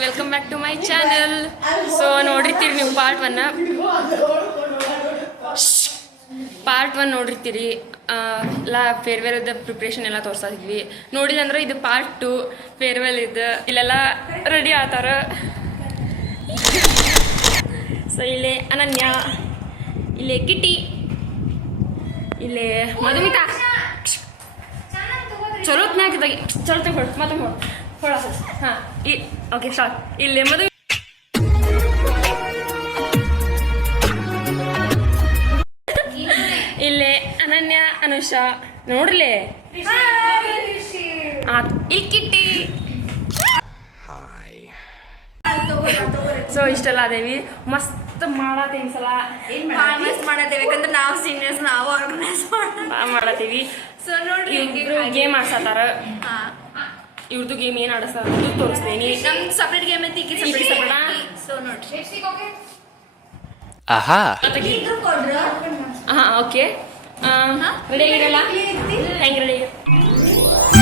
Welcome back to my channel. So ನೋಡಿರ್ತೀರಿ ನೀವು part one ನೋಡಿರ್ತೀರಿ. ಎಲ್ಲ ಫೇರ್ವೆಲ್ ಪ್ರಿಪ್ರೇಷನ್ ಎಲ್ಲ ತೋರ್ಸಿದ್ವಿ. ನೋಡಿಲ್ಲ ಅಂದ್ರೆ ಇದು ಪಾರ್ಟ್ 2 ಫೇರ್ವೆಲ್ ಇದು. ಇಲ್ಲೆಲ್ಲ ರೆಡಿ ಆತಾರ. ಸೊ ಇಲ್ಲೇ ಅನನ್ಯ, ಇಲ್ಲೇ ಕಿಟಿ, ಇಲ್ಲೇ ಮಧುಮಿತಾ. ಚಲೋ ಹೊತ್ನಾಗಿದ್ದಾಗೆ ಚಲೋ ತಗೊಳ್ಳಿ ಮತ್ತೆ ಹೊಳ. ಹಾಂ ಓಕೆ ಸ್ಟಾರ್ಟ್. ಇಲ್ಲೇ ಮಧು, ಇಲ್ಲೇ ಅನನ್ಯ, ಅನುಷಾ ನೋಡ್ರಲೇ, ಇಲ್ಲಿ ಕಿಟ್ಟಿ. ಸೊ ಇಷ್ಟೆಲ್ಲ ಅದೇವಿ. ಮಸ್ತ್ ಮಾಡತ್ತೇವಿ ಸಲ ಮಾಡತ್ತೇವೆ ಯಾಕಂದ್ರೆ ನಾವು ಸೀನಿಯರ್ಸ್, ನಾವು ಆರ್ಗನೈಸ್ ಮಾಡತ್ತೀವಿ. ಸೊ ನೋಡ್ರಿ ಗೇಮ್ ಆಡ್ಸತ್ತಾರ. ಇವ್ರದ್ದು ಗೇಮ್ ಏನು ಆಡಿಸ್ತಾರ ಅದು ತೋರಿಸ್ತೇನೆ. ನಮ್ದು ಸಪ್ರೇಟ್ ಗೇಮ್ ಐತಿ, ಸೊ ನೋಡ್ರಿ. ಓಕೆ ರೆಡಿ ಆಗಿರಲ್ಲ? ಹೆಂಗೆ ರೆಡಿ?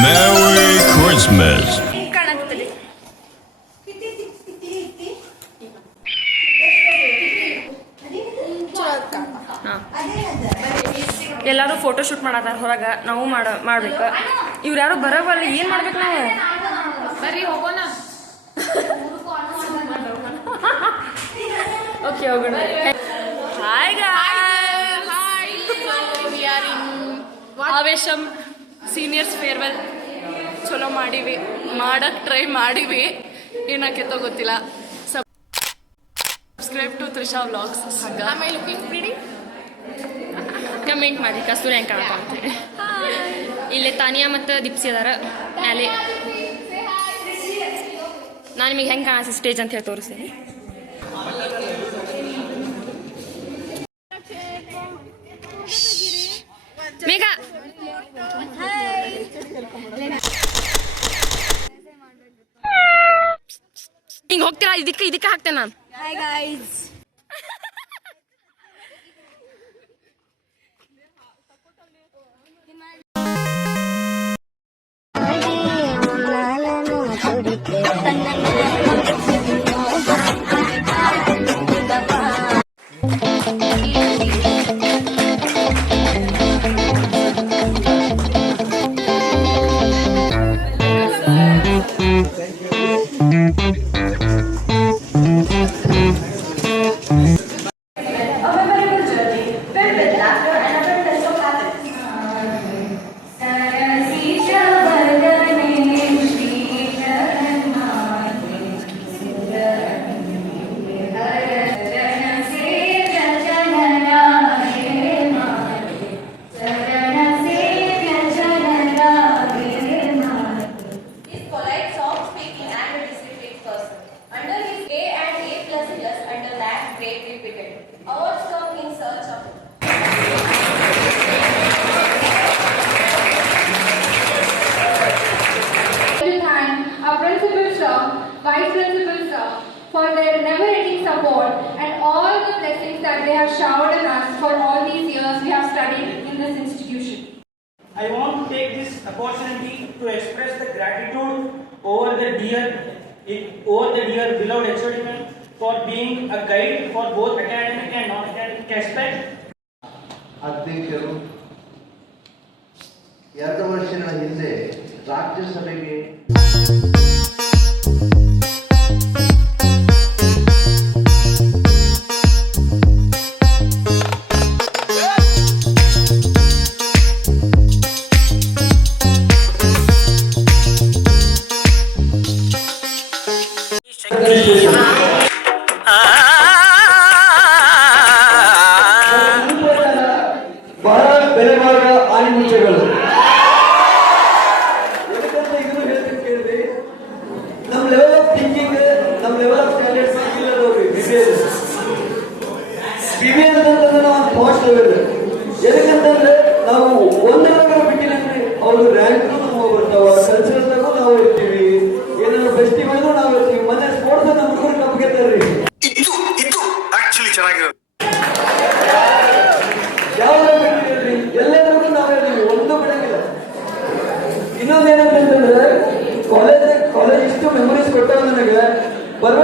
Merry Christmas. ಕಾಣತ್ತಲ್ಲಿ ಎಲ್ಲರೂ ಫೋಟೋ ಶೂಟ್ ಮಾಡತ್ತಾರ ಹೊರಗೆ. ನಾವು ಮಾಡ್ಬೇಕು. ಇವ್ರು ಯಾರು ಬರಬಲ್ಲ, ಏನು ಮಾಡ್ಬೇಕು ನಾವು? ಬರ್ರಿ ಹೋಗೋಣ. ಓಕೆ ಹೋಗೋಣ. ಹಾಯ್ ಆವೇಶಂ ಸೀನಿಯರ್ಸ್ ಫೇರ್ವೆಲ್ ಚಲೋ ಮಾಡೀವಿ, ಮಾಡಕ್ಕೆ ಟ್ರೈ ಮಾಡೀವಿ. ಏನಾಕೈತೋ ಗೊತ್ತಿಲ್ಲ. Subscribe to Trisha vlogs. ಆಮೇಲೆ ಲುಕಿಂಗ್ ಬಿಡಿ, ಕಮೆಂಟ್ ಮಾಡಿ ಕಸ್ತೂರಿ ಹೆಂಗೆ ಕಾಣಪ್ಪ ಅಂತೇಳಿ. ಇಲ್ಲೇ ತಾನಿಯಾ ಮತ್ತು ದೀಪ್ಸಿ ಅದಾರ ಮ್ಯಾಲೆ. ನಾನು ನಿಮಗೆ ಹೆಂಗೆ ಕಾಣಿಸಿ ಸ್ಟೇಜ್ ಅಂತ ಹೇಳಿ ತೋರಿಸ್ತೀನಿ. ಮೇಘ ಹಿಂಗೆ ಹೋಗ್ತೀರಾ? ಇದಕ್ಕೆ ಹಾಕ್ತೇನೆ ನಾನು. Vice Principal sir, for their never-ending support and all the blessings that they have showered on us for all these years we have studied in this institution. I want to take this opportunity to express the gratitude over the dear beloved HOD for being a guide for both academic and non-academic aspects. ಅಧ್ಯಕ್ಷರು 2 ವರ್ಷಗಳ ಹಿಂದೆ ರಾಜ್ಯಸಭೆಗೆ ಬಹಳ ಬೆಲೆಬಾಳುವ ಆಣಿಮುಚ್ಚಗಳು. ಇದನ್ನು ಹೇಳ್ತೀನಿ ಕೇಳಿದ್ರಿ.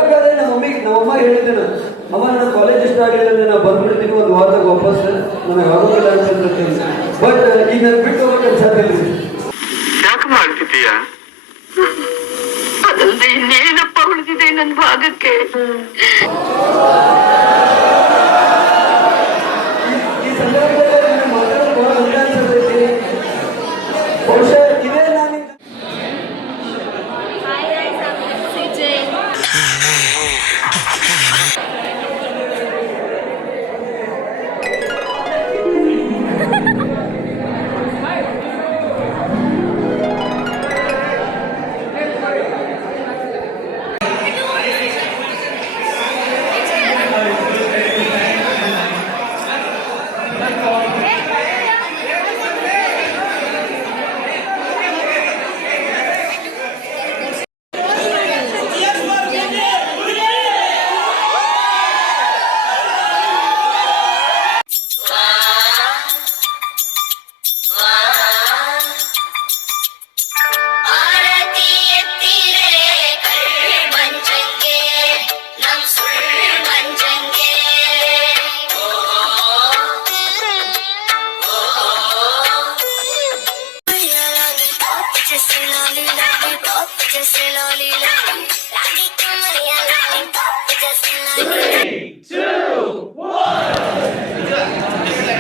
ಬರ್ಬೇಕಾದ್ರೆ ನಮ್ಮಮ್ಮ ಹೇಳಿದ್ದೇನೆ, ಅಮ್ಮ ನನ್ನ ಕಾಲೇಜ್ ಇಷ್ಟ ಆಗಲಿಲ್ಲ ಅಂದ್ರೆ ನಾವು ಬಂದ್ಬಿಡ್ತೀನಿ, ಒಂದು ವಾರದಾಗ ವಾಪಸ್ ನನಗೆ ಆಗೋದಿಲ್ಲ ಅಂತ. ಬಟ್ ಈಗ ನಾನು ಬಿಟ್ಟು ಹೋಗಕ್ಕೆ ಸಾಧ್ಯ ಇಲ್ಲ. ಯಾಕೆ ಮಾಡ್ತಿದ್ದೀಯ? ಅದಲ್ಲದೆ ಇನ್ನೇನಪ್ಪ ಉಳಿದಿದೆ ನನ್ನ ಭಾಗಕ್ಕೆ? ಈ ಸಂದರ್ಭದಲ್ಲಿ ಮಾತಾಡೋದು ಬಹಳ ಉಂಟ ಅನ್ಸತೈತಿ. ಬಹುಶಃ ಇದೇ ನಾನು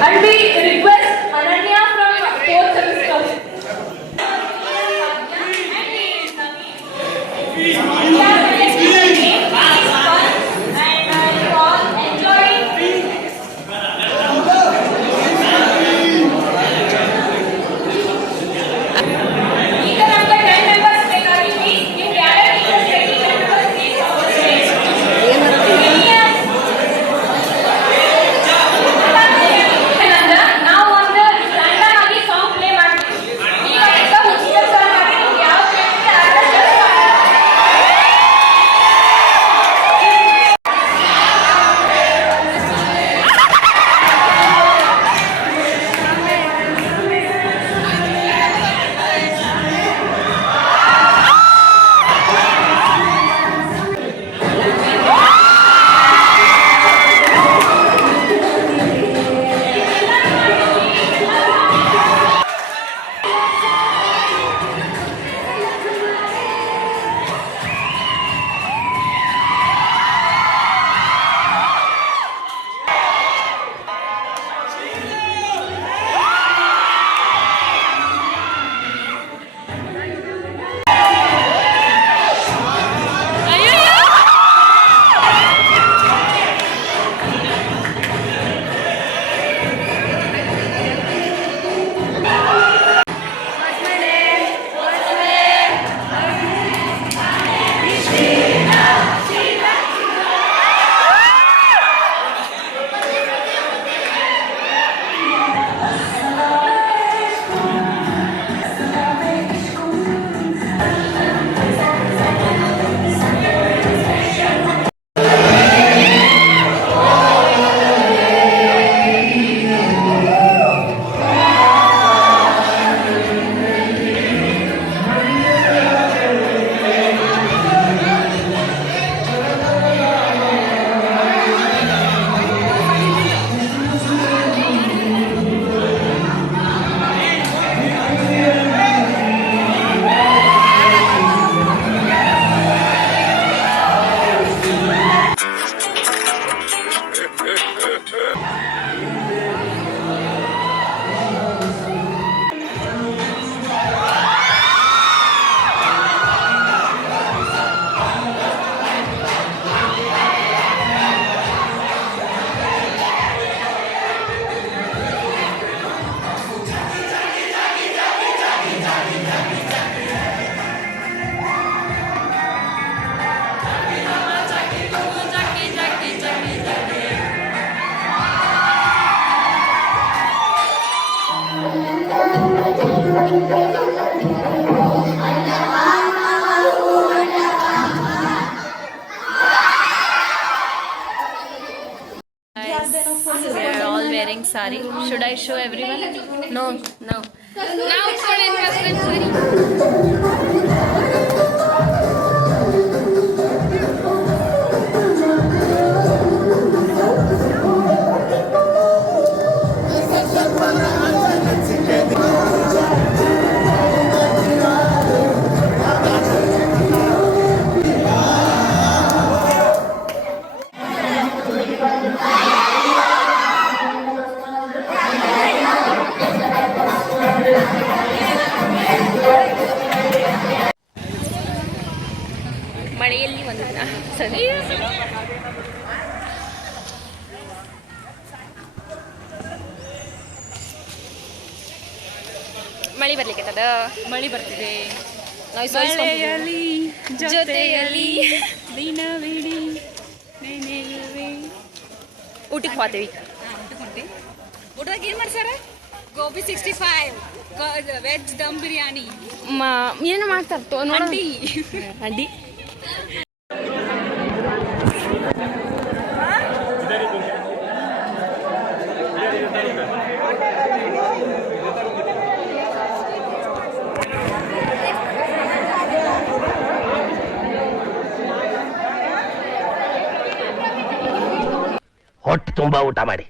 And we request Ananya from 4th semester. ನಾವು ಒಂದು random ಆಗಿ song play ಮಾಡ್ತೀವಿ. ಈಗ ಉಚಿತ song ಮಾಡಿ ನಿಮ್ಗೆ ಯಾವ They are all wearing sari. Should I show everyone? No, no. Now it's for investment sari. ಮಳಿ ಬರ್ಲಿಕ್ಕೆ ಮಳಿ ಬರ್ತಿದೆ. ಮಳೆಯಲ್ಲಿ ಜೊತೆಯಲ್ಲಿ ದಿನವಿಡೀ ನೆನೆಯುವೆ. ಊಟಕ್ಕೆ ಹೋಗ್ತೀವಿ. ಊಟದಾಗ ಏನು ಮಾಡ್ಸಾರ? ಗೋಬಿ 65, ವೆಜ್ ದಮ್ ಬಿರಿಯಾನಿ, ಏನು ಮಾಡ್ತಾರ ನೋಡಿ ಅಡ್ಡಿ. ಹೊಟ್ಟೆ ತುಂಬಾ ಊಟ ಮಾಡಿ.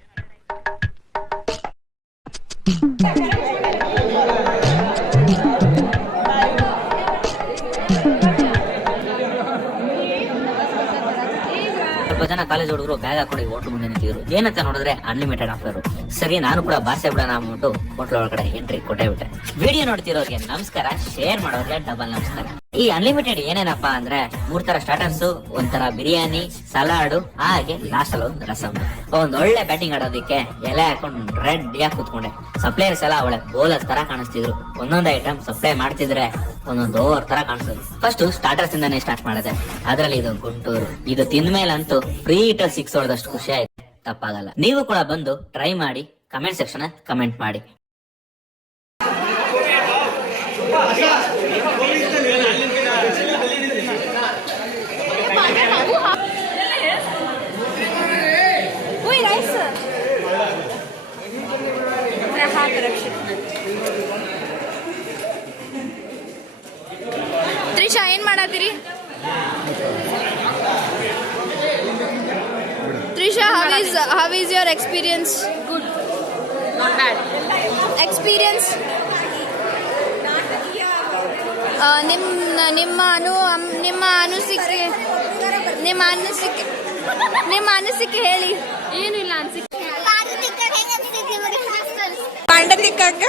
ಸ್ವಲ್ಪ ಜನ ಕಾಲೇಜ್ ಹುಡುಗರು ಬ್ಯಾಗ್ ಹಾಕೊಂಡು ಹೋಟ್ಲು ಮುಂದೆ ನಿಂತಿದ್ರು. ಏನಂತ ನೋಡಿದ್ರೆ ಅನ್ಲಿಮಿಟೆಡ್ ಆಫರ್. ಸರಿ, ನಾನು ಕೂಡ ಬಾರ್ಸೆ ಬಿಡೋಣ ಅಂದ್ಬಿಟ್ಟು ಹೋಟ್ಲ್ ಒಳಗಡೆ ಎಂಟ್ರಿ ಕೊಟ್ಟೆ ಬಿಟ್ಟೆ. ವಿಡಿಯೋ ನೋಡ್ತಿರೋರಿಗೆ ನಮಸ್ಕಾರ, ಶೇರ್ ಮಾಡೋರಿಗೆ ಡಬಲ್ ನಮಸ್ಕಾರ. ಈ ಅನ್ಲಿಮಿಟೆಡ್ ಏನೇನಪ್ಪಾ ಅಂದ್ರೆ 3 ತರ ಸ್ಟಾರ್ಟರ್ಸ್, ಒಂಥರ ಬಿರಿಯಾನಿ, ಸಲಾಡು, ಹಾಗೆ ಲಾಸ್ಟ್ ಅಲ್ಲಿ ಒಂದು ರಸಂ. ಒಂದ್ ಒಳ್ಳೆ ಬ್ಯಾಟಿಂಗ್ ಆಡೋದಕ್ಕೆ ಎಲೆ ಹಾಕೊಂಡು ರೆಡಿಯಾಗಿ ಕೂತ್ಕೊಂಡೆ. ಸಪ್ಲೈಯರ್ಸ್ ಎಲ್ಲ ಒಳ್ಳೆ ಬೌಲರ್ಸ್ ತರ ಕಾಣಿಸ್ತಿದ್ರು. ಒಂದೊಂದು ಐಟಮ್ ಸಪ್ಲೈ ಮಾಡ್ತಿದ್ರೆ ಒಂದೊಂದು ಓವರ್ ತರ ಕಾಣಿಸ್ತದೆ. ಫಸ್ಟ್ ಸ್ಟಾರ್ಟರ್ಸ್ ಇಂದಾನೆ ಸ್ಟಾರ್ಟ್ ಮಾಡಿದೆ. ಅದ್ರಲ್ಲಿ ಇದು ಗುಂಟೂರು. ಇದು ತಿಂದ್ಮೇಲಂತೂ ಫ್ರೀ ಇಟಲ್ಲಿ 6 ಹೊಡೆದಷ್ಟು ಖುಷಿ ಆಯ್ತು. ತಪ್ಪಾಗಲ್ಲ. ನೀವು ಕೂಡ ಬಂದು ಟ್ರೈ ಮಾಡಿ, ಕಮೆಂಟ್ ಸೆಕ್ಷನ್ ಕಮೆಂಟ್ ಮಾಡಿ. ತ್ರಿಷಾ ಏನ್ ಮಾಡತ್ತೀರಿ? Trisha, how is your experience? Good. Not bad. Experience? ನಿಮ್ಮ ಅನಿಸಿಕೆ ಹೇಳಿ. ಏನು ಇಲ್ಲ ಅನ್ಸಿಕೆ. ಪಾಂಡತಿಕ್ಕಾಗ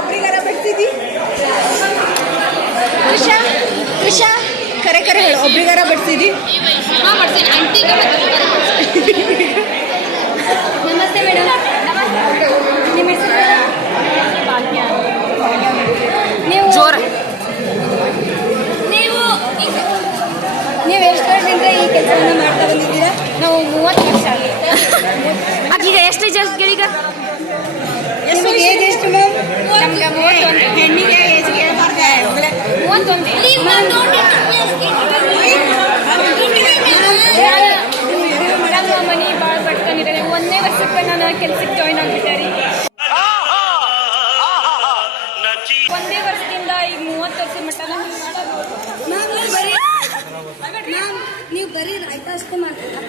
ಒಬ್ರಿಗಾರ ಬಿಡ್ತಿದ್ದಿ? ತ್ರಿಷಾ ಕರೆ ಹೇಳು, ಒಬ್ರಿಗಾರ ಬಿಡ್ತಿದ್ದಿ? ನಮಸ್ತೆ ಮೇಡಮ್. ನಿಮ್ಮ ಹೆಸರು? ನೀವು ನೀವು ಎಷ್ಟು ವರ್ಷದಿಂದ ಈ ಕೆಲಸವನ್ನ ಮಾಡ್ತಾ ಬಂದಿದ್ದೀರಾ? ನಾವು 30 ವರ್ಷ ಈಗ ಎಷ್ಟು ಜಸ್ಟ್ ಗಿಳಿಗ ನಿಮಗೆ ಏಜ್ ಎಷ್ಟು ಮ್ಯಾಮ್? ನಮ್ಗೆ 31. ಹೆಣ್ಣಿಗೆ ಏಜ್ ಕೇಳ್ಬಾರ್ದೆ. 31. ನಮ್ಮ ಮನೆ ಭಾಳ ಪಡ್ಕೊಂಡಿದ್ದಾರೆ. 1ನೇ ವರ್ಷಕ್ಕೆ ನಾನು ಕೆಲ್ಸಕ್ಕೆ ಜಾಯ್ನ್ ಆಗ್ಬಿಟ್ಟಾರಿ. 1ನೇ ವರ್ಷದಿಂದ ಈಗ 30 ವರ್ಷದ ಮಟ್ಟ ನಾನು ನೀವು ಬರೀ ರಾಯ್ತ ಅಷ್ಟೇ ಮಾಡ್ತೀರಾ?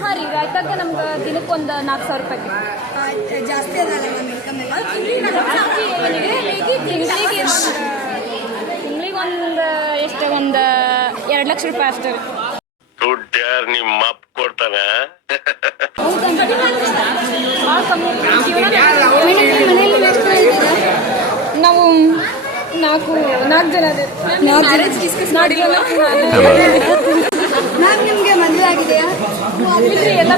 ಹಾಂ ರೀ, ರಾಯ್ತಾಗ ನಮ್ಗೆ ದಿನಕ್ಕೊಂದು 4,000 ರೂಪಾಯಿ. ಜಾಸ್ತಿ ಅದಲ್ಲ ಮ್ಯಾಮ್ ಇನ್ಕಮ್ ಎಲ್ಲ? ತಿಂಗಳಿಗೆ ಒಂದು ಎಷ್ಟು, ಒಂದು 2 ಲಕ್ಷ ರೂಪಾಯಿ ಅಷ್ಟೇ ರೀ. ದುಡ್ಡು ಯಾರು ನಿಮ್ಮ ಅಪ್ಪ ಕೊಡ್ತಾನೆ? ಭಾಳ ಕಮ್ಮಿ. ನಾವು 4 ಜನ ಅದೇ. ಮ್ಯಾಮ್ ನಿಮಗೆ ಮದುವೆ ಆಗಿದೆಯಾ? ಎಲ್ಲ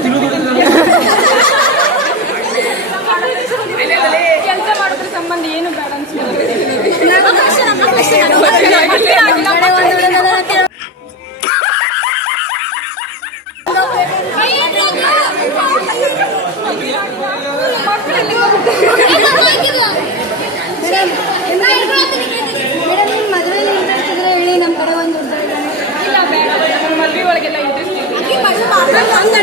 ಕೆಲಸ ಮಾಡೋದ್ರ ಸಂಬಂಧ ಏನು ಬೇಡ ಅನ್ಸುತ್ತೆ. ಮೇಡಮ್ ನಿಮ್ಮ ಮದುವೆಯಲ್ಲಿ ಇಂಟ್ರೆಸ್ಟ್ ಇದ್ರೆ ಹೇಳಿ, ನಮ್ಮ ಕಡೆ ಒಂದು ಹುಡುಗ ಇದ್ದಾನೆ. ಇಲ್ಲ ಬೇಡ, ಮದುವೆ ಒಳಗೆಲ್ಲ ಇಂಟ್ರೆಸ್ಟ್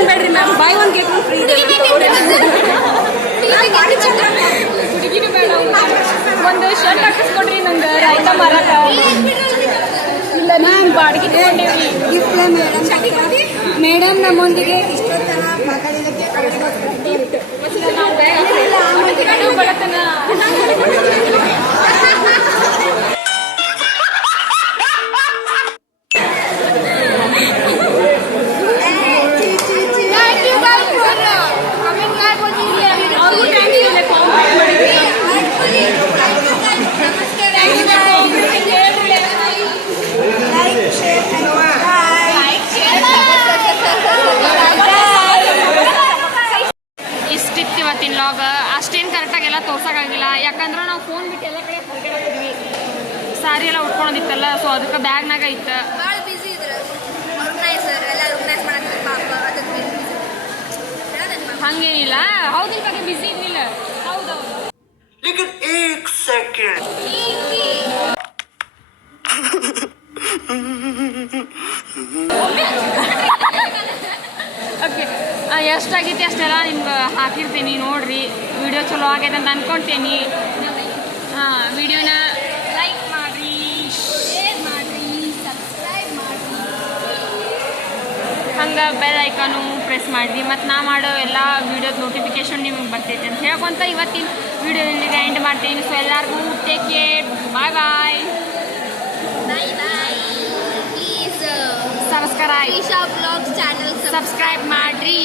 ಬೇಡ್ರಿ ma'am, buy one get one free. ಹುಡುಗಿನೂ ಬೇಡ, ಒಂದು ಶರ್ಟ್ ಹಾಕಿಸ್ಕೊಡ್ರಿ ನಂಗೆ ರಾಯ್ತ ಮಾರಾಟ. ಇಲ್ಲ ಮ್ಯಾಮ್, ಬಾಡಿಗೆ ತಗೊಂಡೇವಿ. ಮೇಡಮ್ ನಮ್ಮೊಂದಿಗೆ ಇಷ್ಟೊತ್ತರ ಮಾತಾಡಿದ್ದಕ್ಕೆ ಬಡತನ ವ್ಲಾಗ್ ಅಷ್ಟೇನು ಕರೆಕ್ಟಾಗಿ ಎಲ್ಲ ತೋರ್ಸೋಕ್ಕಾಗಿಲ್ಲ, ಯಾಕಂದ್ರೆ ನಾವು ಫೋನ್ ಬಿಟ್ಟು ಎಲ್ಲ ಕಡೆ ಹೊರಗಡೆ ಸಾರಿ ಎಲ್ಲ ಉಟ್ಕೊಳೋದಿತ್ತಲ್ಲ, ಸೊ ಅದಕ್ಕೆ ಬ್ಯಾಗ್ನಾಗ ಇತ್ತು. ಭಾಳ ಬಿಸಿ ಇದ್ರು ಆರ್ಗನೈಸರ್ ಎಲ್ಲ ಆರ್ಗನೈಸ್ ಮಾಡಕ್ಕೆ ಪಾಪ ಅದಕ್ಕೆ ಹಂಗೇನಿಲ್ಲ. ಹೌದು, ಇವಾಗ ಬಿಸಿ ಇರಲಿಲ್ಲ. ಹೌದೌದು. ಓಕೆ, ಎಷ್ಟಾಗೈತಿ ಅಷ್ಟೆಲ್ಲ ನಿಮ್ಗೆ ಹಾಕಿರ್ತೀನಿ ನೋಡ್ರಿ. ವಿಡಿಯೋ ಚಲೋ ಆಗೈತೆ ಅಂತ ಅನ್ಕೊಳ್ತೀನಿ. ವಿಡಿಯೋನ ಲೈಕ್ ಮಾಡಿರಿ, ಶೇರ್ ಮಾಡಿರಿ, ಸಬ್ಸ್ಕ್ರೈಬ್ ಮಾಡಿರಿ, ಹಂಗೆ ಬೆಲ್ ಐಕಾನು ಪ್ರೆಸ್ ಮಾಡಿರಿ. ಮತ್ತು ನಾ ಮಾಡೋ ಎಲ್ಲ ವಿಡಿಯೋದ ನೋಟಿಫಿಕೇಶನ್ ನಿಮಗೆ ಬರ್ತೈತೆ ಅಂತ ಹೇಳ್ಕೊಂತ ಇವತ್ತಿನ ವಿಡಿಯೋ ಇಲ್ಲಿಗೆ ಎಂಡ್ ಮಾಡ್ತೀನಿ. ಸೊ ಎಲ್ಲರಿಗೂ take care, bye bye. Please subscribe Trisha blogs channel subscribe ಮಾಡಿರಿ.